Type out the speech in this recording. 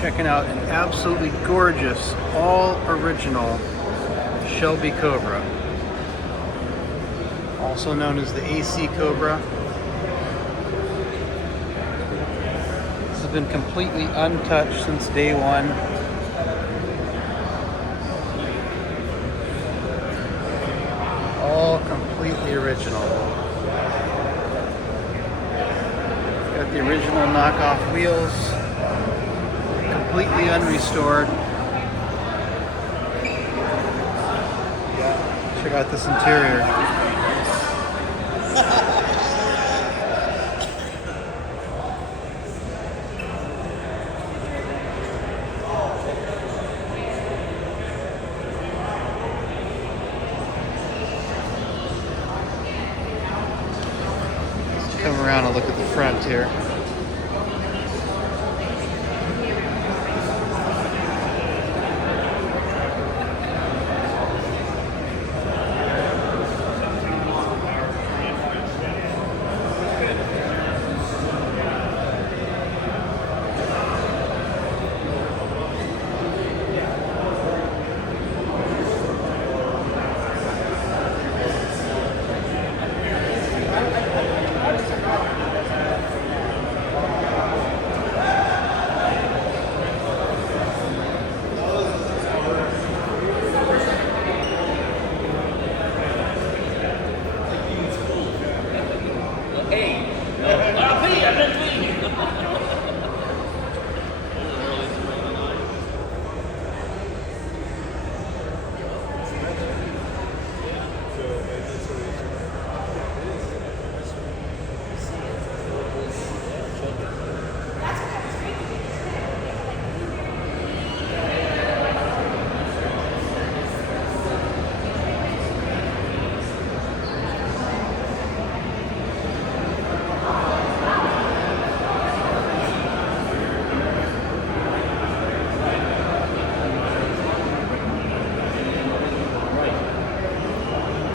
Checking out an absolutely gorgeous, all original Shelby Cobra, also known as the AC Cobra. This has been completely untouched since day one. All completely original. Got the original knockoff wheels, completely unrestored. Check out this interior. Let's come around and look at the front here.